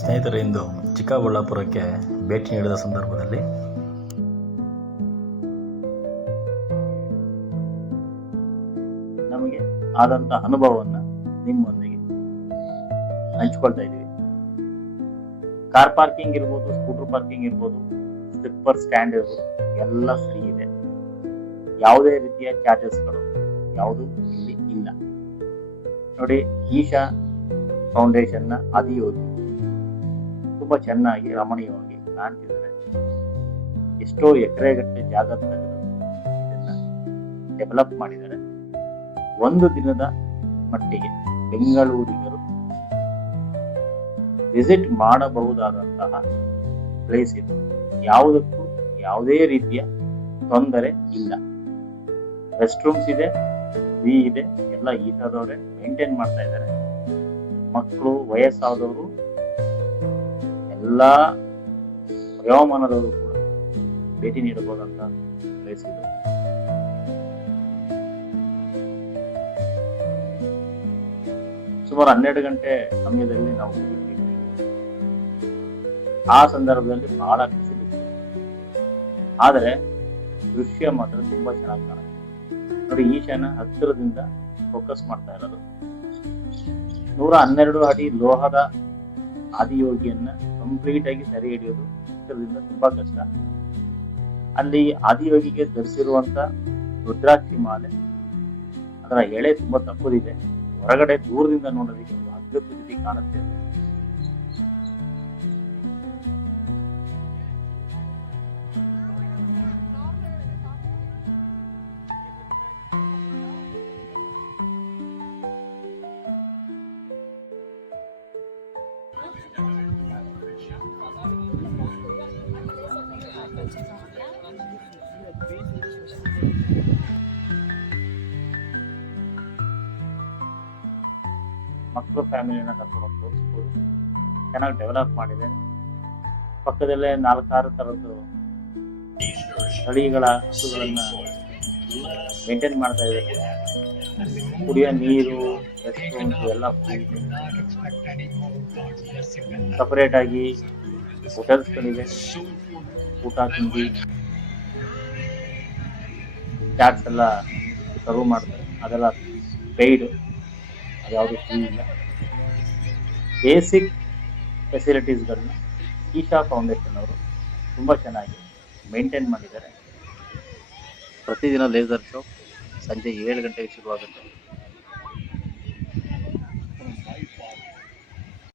ಸ್ನೇಹಿತರೆ, ಇಂದು ಚಿಕ್ಕಬಳ್ಳಾಪುರಕ್ಕೆ ಭೇಟಿ ನೀಡಿದ ಸಂದರ್ಭದಲ್ಲಿ ನಮಗೆ ಆದಂಥ ಅನುಭವವನ್ನು ನಿಮ್ಮೊಂದಿಗೆ ಹಂಚ್ಕೊಳ್ತಾ ಇದ್ದೀವಿ. ಕಾರ್ ಪಾರ್ಕಿಂಗ್ ಇರ್ಬೋದು, ಸ್ಕೂಟರ್ ಪಾರ್ಕಿಂಗ್ ಇರ್ಬೋದು, ಸ್ಲಿಪ್ಪರ್ ಸ್ಟ್ಯಾಂಡ್ ಇರ್ಬೋದು, ಎಲ್ಲ ಫ್ರೀ ಇದೆ. ಯಾವುದೇ ರೀತಿಯ ಚಾರ್ಜಸ್ಗಳು ಯಾವುದು ಇಲ್ಲಿ ಇಲ್ಲ. ನೋಡಿ, ಈಶಾ ಫೌಂಡೇಶನ್ನ ಆದಿಯೋಗಿ ತುಂಬಾ ಚೆನ್ನಾಗಿ ರಮಣೀಯವಾಗಿ ಕಾಣ್ತಿದ್ದಾರೆ. ಎಷ್ಟೋ ಎಕರೆಗಟ್ಟಲೆ ಜಾಗ ತೆಗೆದು ಇದನ್ನ ಡೆವಲಪ್ ಮಾಡಿದ್ದಾರೆ. ಒಂದು ದಿನದ ಮಟ್ಟಿಗೆ ಬೆಂಗಳೂರಿಗರು ವಿಸಿಟ್ ಮಾಡಬಹುದಾದಂತಹ ಪ್ಲೇಸ್ ಇದು. ಯಾವುದಕ್ಕೂ ಯಾವುದೇ ರೀತಿಯ ತೊಂದರೆ ಇಲ್ಲ. ರೆಸ್ಟ್ ರೂಮ್ಸ್ ಇದೆ, ವಿ ಇದೆ, ಎಲ್ಲ ಈಶಾದವರೇ ಮೇಂಟೈನ್ ಮಾಡ್ತಾ ಇದ್ದಾರೆ. ಮಕ್ಕಳು, ವಯಸ್ಸಾದವರು, ಎಲ್ಲ ವಯೋಮಾನದವರು ಕೂಡ ಭೇಟಿ ನೀಡಬಹುದಂತ ಪ್ಲೇಸ್ ಇದು. ಸುಮಾರು 12 ಗಂಟೆ ಸಮಯದಲ್ಲಿ ನಾವು ಹೋಗಿದ್ವಿ. ಆ ಸಂದರ್ಭದಲ್ಲಿ ಬಹಳ ಬಿಸಿಲಿತ್ತು, ಆದರೆ ದೃಶ್ಯ ಮಾತ್ರ ತುಂಬಾ ಚೆನ್ನಾಗಿ ಕಾಣುತ್ತೆ. ನೋಡಿ, ಈಶಾನ ಹತ್ತಿರದಿಂದ ಫೋಕಸ್ ಮಾಡ್ತಾ ಇರೋದು. 112 ಅಡಿ ಲೋಹದ ಆದಿಯೋಗಿಯನ್ನ ಕಂಪ್ಲೀಟ್ ಆಗಿ ಸೆರೆ ಹಿಡಿಯೋದು ಹತ್ತಿರದಿಂದ ತುಂಬಾ ಕಷ್ಟ. ಅಲ್ಲಿ ಆದಿಯೋಗಿಗೆ ಧರಿಸಿರುವಂತ ರುದ್ರಾಕ್ಷಿ ಮಾಲೆ, ಅದರ ಎಳೆ ತುಂಬಾ ತಪ್ಪದಿದೆ. ಹೊರಗಡೆ ದೂರದಿಂದ ನೋಡೋದಕ್ಕೆ ಒಂದು ಅದ್ಭುತ ರೀತಿ ಕಾಣುತ್ತೆ. ಮಕ್ಕಳು ಫ್ಯಾಮಿಲಿನ ಕರ್ಕೊಂಡು ತೋರಿಸ್ಬೋದು. ಚೆನ್ನಾಗಿ ಡೆವಲಪ್ ಮಾಡಿದೆ. ಪಕ್ಕದಲ್ಲೇ 4-6 ಥರದ್ದು ತಳಿಗಳ ಹಸುಗಳನ್ನ ಮೇಂಟೈನ್ ಮಾಡ್ತಾ ಇದ್ದಾರೆ. ಕುಡಿಯೋ ನೀರು, ರೆಸ್ಟ್ ರೂಮ್ಸ್ ಎಲ್ಲ ಸಪರೇಟ್ ಆಗಿ ಹೋಟೆಲ್ಸ್ಗಳಿವೆ. ಊಟ, ತಿಂಡಿ, ಚಾಟ್ಸ್ ಎಲ್ಲ ಸರ್ವ್ ಮಾಡ್ತಾರೆ. ಅದೆಲ್ಲ ಪೇಯ್ಡ್, ಅದ್ಯಾವುದು ಫ್ರೀ ಇಲ್ಲ. ಬೇಸಿಕ್ ಫೆಸಿಲಿಟೀಸ್ಗಳನ್ನ ಈಶಾ ಫೌಂಡೇಶನ್ ಅವರು ತುಂಬ ಚೆನ್ನಾಗಿ ಮೇಂಟೈನ್ ಮಾಡಿದ್ದಾರೆ. ಪ್ರತಿದಿನ ಲೇಸರ್ ಶೋ ಸಂಜೆ 7 ಗಂಟೆಗೆ ಶುರುವಾಗುತ್ತೆ.